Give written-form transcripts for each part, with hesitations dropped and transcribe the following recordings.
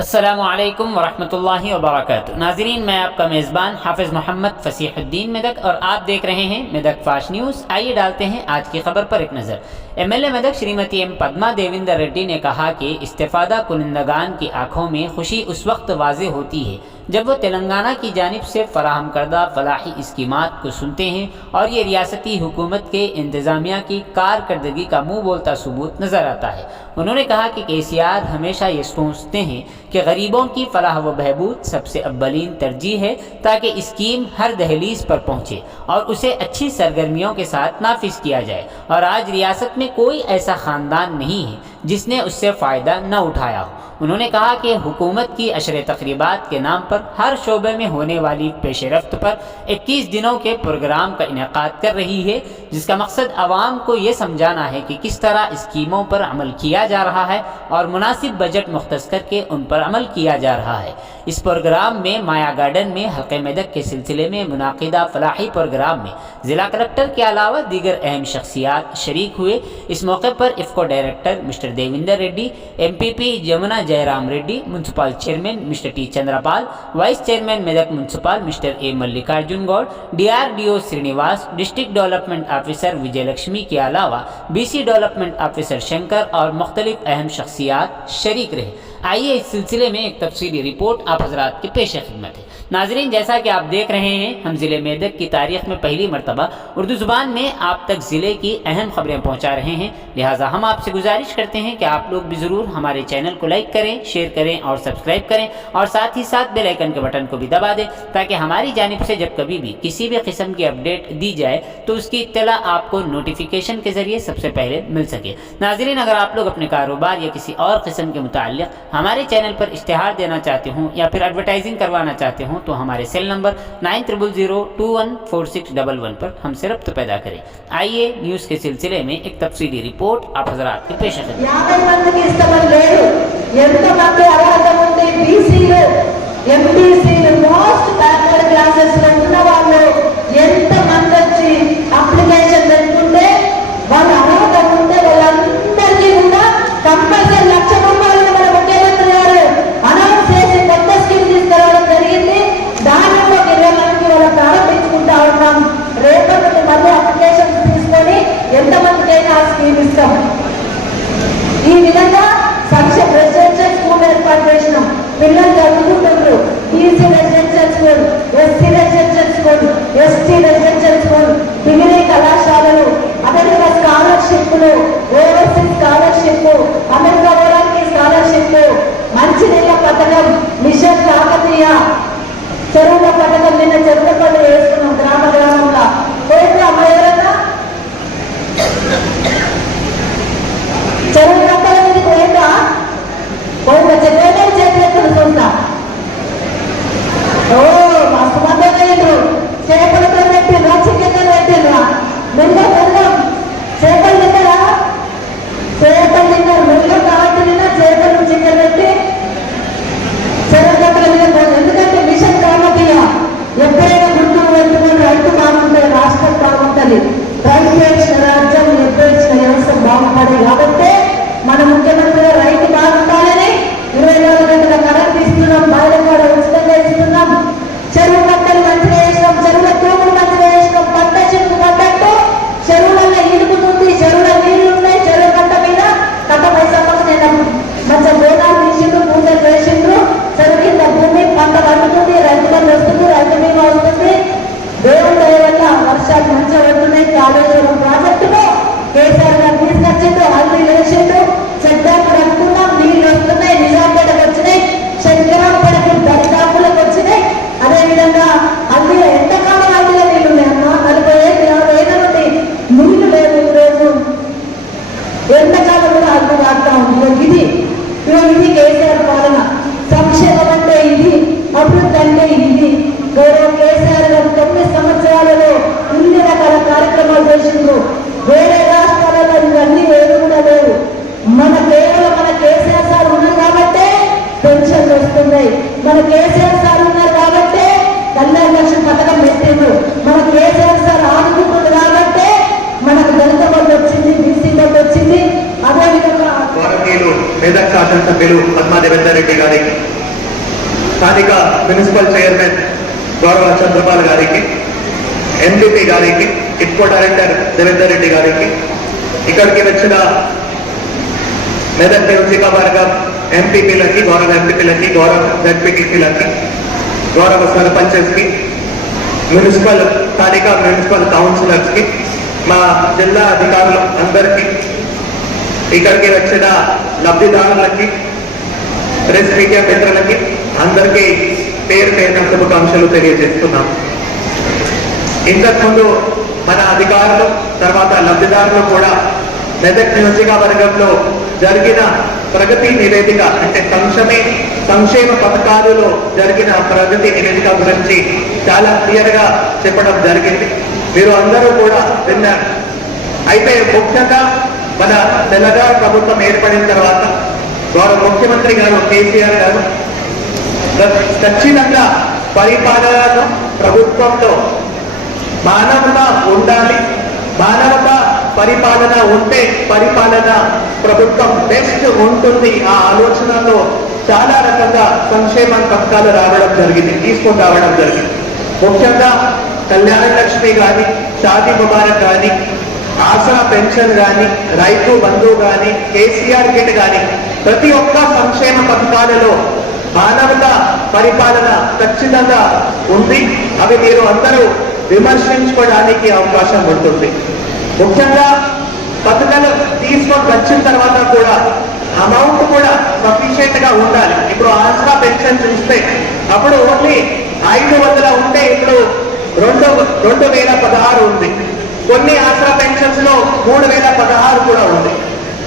अस्सलामुअलैकुम वरहमतुल्लाहि वबरकातुहू। नाज़रीन, मैं आपका मेज़बान हाफिज़ मोहम्मद फ़सीहुद्दीन मेदक और आप देख रहे हैं मेदक फास्ट न्यूज़। आइए डालते हैं आज की खबर पर एक नज़र। MLA मेदक श्रीमती एम पद्मा देवेंद्र रेड्डी ने कहा कि इस्तेफ़ादा कुनिंदगान की आंखों में खुशी उस वक्त वाज़ेह होती है जब वो तेलंगाना की जानिब से फराहम करदा फलाही स्कीमात को सुनते हैं और ये रियासती हुकूमत के इंतज़ामिया की कारकर्दगी का मुँह बोलता सबूत नज़र आता है। उन्होंने कहा कि KCR हमेशा ये सोचते हैं कि गरीबों की फलाह व बहबूद सबसे अव्वलीन तरजीह है ताकि स्कीम हर दहलीज पर पहुँचे और उसे अच्छी सरगर्मियों के साथ नाफिज किया जाए। और आज रियासत में कोई ऐसा ख़ानदान नहीं है जिसने उससे फ़ायदा न उठाया हो। उन्होंने कहा कि हुकूमत की अशर तकरीबात के नाम पर हर शोबे में होने वाली पेशरफ्त पर 21 दिनों के प्रोग्राम का इनेकाद कर रही है, जिसका मकसद आवाम को ये समझाना है कि किस तरह स्कीमों पर अमल किया जा रहा है और मुनासिब बजट मुख्तस करके उन पर अमल किया जा रहा है। इस प्रोग्राम में माया गार्डन में हल्क़े मेदक के सिलसिले में मुनाकिदा फलाही प्रोग्राम में ज़िला कलेक्टर के अलावा दीगर अहम शख्सियात शरीक हुए। इस मौके पर IFFCO director mister Devendra Reddy, MPP Jamuna Jayaram Reddy, municipal chairman mister T Chandrapal, vice chairman Medak municipal mister A Mallikarjun Goud, DRDO Srinivas, district development officer Vijay Lakshmi के अलावा BC डेवलपमेंट ऑफिसर शंकर और मुख्तलिफ अहम शख्सियात शरीक रहे। आइए इस सिलसिले में एक तफसीली रिपोर्ट आप हजरात के पेश खिदमत है। नाजरीन, जैसा कि आप देख रहे हैं, हम ज़िले मेदक की तारीख़ में पहली मरतबा उर्दू ज़ुबान में आप तक ज़िले की अहम खबरें पहुँचा रहे हैं। लिहाजा हम आपसे गुजारिश करते हैं कि आप लोग भी ज़रूर हमारे चैनल को लाइक करें, शेयर करें और सब्सक्राइब करें और साथ ही साथ बेल आइकन के बटन को भी दबा दें ताकि हमारी जानिब से जब कभी भी किसी भी किस्म की अपडेट दी जाए तो उसकी इत्तला आपको नोटिफिकेशन के ज़रिए सबसे पहले मिल सके। नाजरीन, अगर आप लोग अपने कारोबार या किसी और किस्म के मुताल्लिक़ हमारे चैनल पर इश्तिहार देना चाहते हों या फिर एडवर्टाइजिंग करवाना चाहते हों तो हमारे सेल नंबर 9000214611 पर हमसे रब्त पैदा करें। आइए न्यूज़ के सिलसिले में एक तफसीली रिपोर्ट आप हजरात के पेश करें। ఈ విధంగా సంక్షేమ రెసిడెన్షియల్ స్కూల్ ఏర్పాటు చేసినాం. పిల్లలు చదువుకుంటున్నారు. BC residential school, SC residential school, ST residential school, degree కళాశాలలు, అమెరికా స్కాలర్షిప్లు, ఓవర్సీస్ స్కాలర్షిప్, అమెరికా పోవడానికి స్కాలర్షిప్లు, మంచినీళ్ళ పథకం, మిషన్ కాకతీయ, చెరువుల పథకం. నిన్న చెరువుల పనులు వేసుకున్నాం గ్రామంలో. పోయింది అమ్మ ఎవరైనా చెరువు కట్టల మీద పోయిందా? చెప్పేది చేతులు చూస్తా. ఓ మస్తు మంది అయ్యిండ్రు. చేపలతో పెట్టిండ్రా, చికెన్తో పెట్టిండ్రా? మెల్లం చేపలు తిన్నారా? చేపలు తిన్నారు. మెల్లం కాబట్టి నిన్న చేపలు చికెన్ పెట్టి చెరువు కట్టల మీద పోయింది. ఎందుకంటే మిషన్ కాకతీయ ఎప్పుడైనా గుర్తు పెట్టుకుని రైతు బాగుంటుంది, రాష్ట్రం బాగుంటుంది. రైతు వేసిన రాజ్యం, ఎప్పుడేసిన వ్యవస్థ బాగుపడి కాబట్టి మన ముఖ్యమంత్రి రైతు బాగుండాలని 24 గంటల కరెంట్ ఇస్తున్నాం, బయట కూడా ఉచితంగా ఇస్తున్నాం. చెరువు కట్టలు మంచిగా వేసినాం, చెరువుల తూములు మంచిగా వేసినాం. పంట చెట్టు పడ్డట్టు చెరువులలో ఇరుకుతుంది, చెరువుల నీళ్లు ఉన్నాయి. చెరువు కట్ట మీద కట్ట పైసమ్మకు నేను మంచిగా బోనాలు తీసిండ్రు, పూజలు చేసిండ్రు. చెరువు కింద భూమి పంట పండుతుంది, రైతు బంధు వస్తుంది, రైతు బీమా వస్తుంది. దేవుడి దయ వల్ల వర్షాలు మంచిగా పడుతున్నాయి. కాళేశ్వరం ప్రాజెక్టులో KCR గారు తీసుకొచ్చిండ్రు, హల్దీ వేసిండ్రు, చెడ్డాపుడు అనుకున్నాం, నీళ్ళు వస్తున్నాయి. నిజాంపేటకు వచ్చినాయి, శంకరాంపేటకు దరిదాపులకు వచ్చినాయి. అదేవిధంగా హల్దీలో ఎంతకాలం హల్దీలో నీళ్ళు ఉన్నాయమ్మా? 40 ఏళ్ళు 50 ఏళ్ళ నుండి నీళ్లు లేవు. ఈరోజు ఎంతకాలం కూడా హల్దీ వాడుతూ ఉంది. ఇది KCR పాలన. సంక్షేమం అంటే ఇది, అభివృద్ధి అంటే ఇది. గౌరవ KCR గారు 9 సంవత్సరాలలో ఇన్ని రకాల కార్యక్రమాలు చేసిండ్రు. వేరే రాష్ట్రాలలో ఇవన్నీ ఏమి కూడా లేవు. కేవలం మన KCR సార్ ఉన్నారు కాబట్టి పెన్షన్లు వస్తున్నాయి. మన KCR సార్ ఉన్నారు కాబట్టి కళ్యాణ లక్ష్మి పథకం పెట్టిండ్రు. మన KCR సార్ ఆదుకుంటుంది కాబట్టి మనకు దళిత బంధు వచ్చింది, BC బంధు వచ్చింది. అదేవిధంగా मेदक शासन सभ्युలు పద్మా దేవేందర్ రెడ్డి గారి మున్సిపల్ చైర్మన్ గౌరవ చంద్రపాల్ గారికి, ఎంపీపీ గారికి, ఇఫ్కో డైరెక్టర్ దేవేందర్ రెడ్డి గారికి, ఇక్కడికి వచ్చిన మెదక్ నియోజకవర్గం ఎంపీపీలకి, గౌరవ ఎంపీపీలకి, గౌరవ జడ్పీటీసీలకి, గౌరవ సర్పంచెస్కి, మున్సిపల్ స్థానిక మున్సిపల్ కౌన్సిలర్స్కి, మా జిల్లా అధికారులు అందరికీ, ఇక్కడికి వచ్చిన లబ్ధిదారులకి, ప్రెస్ మీడియా మిత్రులకి అందరికీ పేరు పేరున శుభాకాంక్షలు తెలియజేస్తున్నాం. ఇంతకుముందు మన అధికారులు తర్వాత లబ్ధిదారులు కూడా మెదక్ నియోజకవర్గంలో జరిగిన ప్రగతి నివేదిక అంటే సంక్షేమ పథకాలలో జరిగిన ప్రగతి నివేదిక గురించి చాలా క్లియర్ గా చెప్పడం జరిగింది. మీరు అందరూ కూడా విన్నారు. అయితే ముఖ్యంగా మన తెలంగాణ ప్రభుత్వం ఏర్పడిన తర్వాత గౌరవ ముఖ్యమంత్రి గారు కేసీఆర్ గారు ఖచ్చితంగా పరిపాలనను ప్రభుత్వంలో మానవత ఉండాలి, మానవత పరిపాలన ఉంటే పరిపాలన ప్రభుత్వం బెస్ట్ ఉంటుంది. ఆ ఆలోచనలో చాలా రకంగా సంక్షేమ పథకాలు తీసుకొని రావడం జరిగింది. ముఖ్యంగా కళ్యాణ లక్ష్మి కానీ, షాదీ ముబారక్ కానీ, ఆసరా పెన్షన్ కానీ, రైతు బంధు కానీ, కేసీఆర్ కిట్ కానీ ప్రతి ఒక్క సంక్షేమ పథకాలలో మానవత పరిపాలన ఖచ్చితంగా ఉంది. అవి మీరు అందరూ విమర్శించుకోవడానికి అవకాశం ఉంటుంది. ముఖ్యంగా పథకాలు తీసుకొని వచ్చిన తర్వాత కూడా అమౌంట్ కూడా సఫిషియెంట్ గా ఉండాలి. ఇప్పుడు ఆసరా పెన్షన్ చూస్తే అప్పుడు ఓన్లీ 500 ఉంటే ఇప్పుడు 2016 ఉంది. కొన్ని ఆసరా పెన్షన్స్ లో 3016 కూడా ఉంది.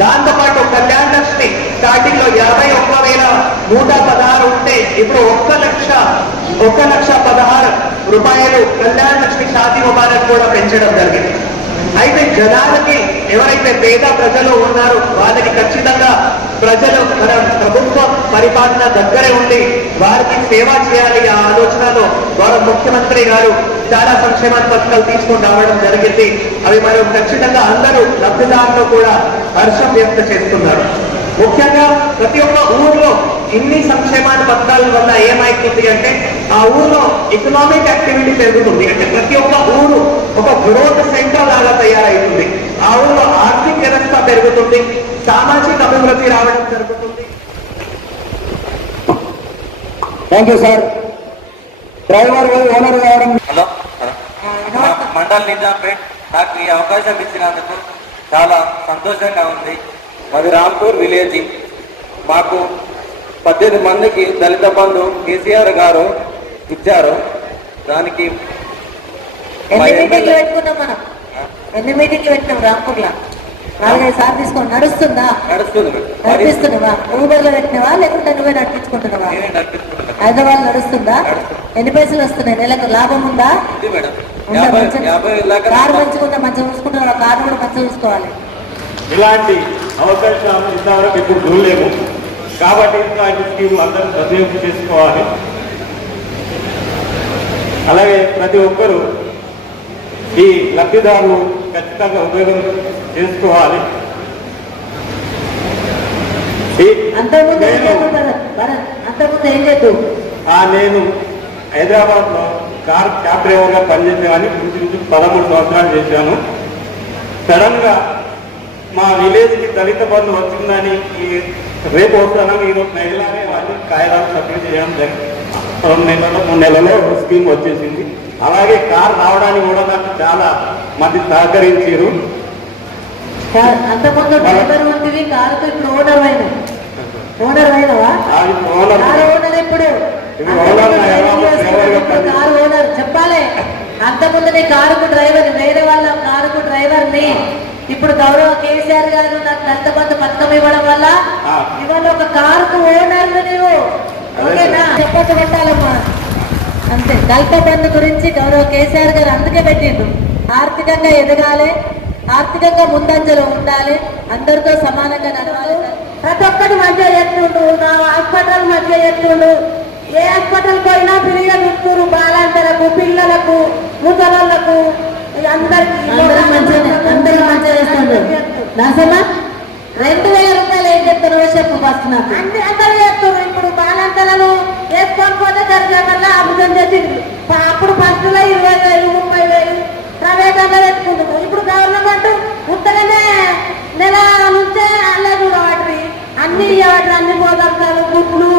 దాంతోపాటు కళ్యాణ లక్ష్మి స్టార్టింగ్ లో 51,116 ఉంటే ఇప్పుడు 1,16,000 రూపాయలు కళ్యాణ లక్ష్మి షాదీ ముబారక్ కూడా పెంచడం జరిగింది. అయితే జనాలకి ఎవరైతే పేద ప్రజలు ఉన్నారో వాళ్ళకి ఖచ్చితంగా ప్రజలు మన ప్రభుత్వ పరిపాలన దగ్గరే ఉండి వారికి సేవ చేయాలి. ఆ ఆలోచనలో గౌరవ ముఖ్యమంత్రి గారు చాలా సంక్షేమ పథకాలు తీసుకొని రావడం జరిగింది. అవి మనం ఖచ్చితంగా అందరూ లబ్ధిదారులు కూడా హర్షం వ్యక్తం చేస్తున్నారు. ముఖ్యంగా ప్రతి ఒక్క ఊర్లో ఇన్ని సంక్షేమ పథకాల వల్ల ఏమైతుంది అంటే ఆ ఊర్లో ఎకనామిక్ యాక్టివిటీ పెరుగుతుంది. అంటే ప్రతి ఒక్క ఊరు ఒక గ్రోత్ సెంటర్ లాగా తయారవుతుంది. ఆ ఊర్లో ఆర్థిక వ్యవస్థ పెరుగుతుంది, సామాజిక అభివృద్ధి రావడం జరుగుతుంది. Thank you sir. Driver owner గారు హలో, మండల్ నిజాంపేట్ నాకు ఈ అవకాశం ఇచ్చినందుకు చాలా సంతోషంగా ఉంది. మాది రాంపూర్ విలేజ్. మాకు 18 మందికి దళిత బంధు కేసీఆర్ గారు ఇచ్చారు. దానికి ఎన్ని మీటింగ్లు పెట్టుకున్నాం రాంపూర్లో? 4-5 సార్లు తీసుకొని నడుస్తుందా? నడిపిస్తున్నావా? ఊబర్లో పెట్టినవా లేకుంటే నువ్వే నడిపించుకుంటున్నావా? హైదరాబాద్ నడుస్తుందా? ఎన్ని పైసలు వస్తున్నాయి? నెలకు లాభం ఉందా? కారు మంచిగా మంచిగా చూసుకుంటున్నావా? కారు కూడా మంచిగా చూసుకోవాలి. ఇలాంటి అవకాశాలు ఇంతవరకు ఇప్పుడు చూడలేము. కాబట్టి ఇట్లాంటి స్కీమ్ అందరూ సద్వినియోగం చేసుకోవాలి. అలాగే ప్రతి ఒక్కరూ ఈ లబ్ధిదారులు ఖచ్చితంగా ఉపయోగం చేసుకోవాలి. అంతకుముందు ఏం చేద్దు? నేను హైదరాబాద్లో క్యాబ్ డ్రైవర్గా పనిచేసేవాడిని. ఇంచుమించు 13 సంవత్సరాలు చేశాను. సడన్గా మా విలేజ్కి దళిత బంధు వచ్చిందని రేపు వస్తాను. ఈరోజు నెలలానే వాళ్ళు కాగితాలు సబ్మిట్ చేయడం జరిగింది. 2 నెలల్లో 3 నెలల్లో స్కీమ్ వచ్చేసింది. అలాగే కారు రావడానికి కూడా నాకు చాలా మంది సహకరించారు. అంతకుముందు డ్రైవర్ వంటివి, కారుతో ఇప్పుడు ఓనర్ అయినవా? ఓనర్ ఇప్పుడు కారు ఓనర్ చెప్పాలి. అంతకుముందు నీ కారుకు డ్రైవర్, వేరే వాళ్ళ కారుకు డ్రైవర్ని. ఇప్పుడు గౌరవ కేసీఆర్ గారు నాకు దళిత బంధు పథకం ఇవ్వడం వల్ల ఇవాళ ఒక కారుకు ఓనర్ నీవు. ఓకేనా? చెప్పక పెట్టాలమ్మా. అంతే. దళిత బంధు గురించి గౌరవ కేసీఆర్ గారు అందుకే పెట్టిండు. ఆర్థికంగా ఎదగాలి, ఆర్థికంగా ముందంజలో ఉండాలి, అందరితో సమానంగా నడవాలి. ప్రతి ఒక్కటి మంచిగా చేస్తుండు. నా హాస్పిటల్ మంచిగా చేస్తుండు. ఏ హాస్పిటల్ పోయినా ఫ్రీగా చూస్తున్నారు. బాలాంతలకు, పిల్లలకు, ముసలకు, అందరికి మంచిగా చేస్తాడు. నరసమ్మా 2000 రూపాయలు ఏం చెప్తారు చెప్పు ఫస్ట్ నాకు. అందరూ చేస్తారు. ఇప్పుడు బాలాంతలను వేసుకొని పోతే జరిగేకల్లా అభివృద్ధి చేసింది. అప్పుడు ఫస్ట్లో 20,000 30,000 ప్రైవేట్ అలా పెట్టుకుంటున్నాం. ఇప్పుడు గవర్నమెంట్ ఉత్తగానే నెల నుంచే అల్లే చూడబట్టి అన్ని ఇవ్వబట్టి అన్ని పోదాలు గుడ్లు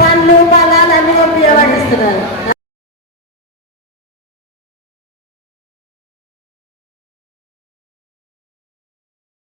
పండ్లు పొలాలు అన్ని పంపించబడిస్తున్నారు.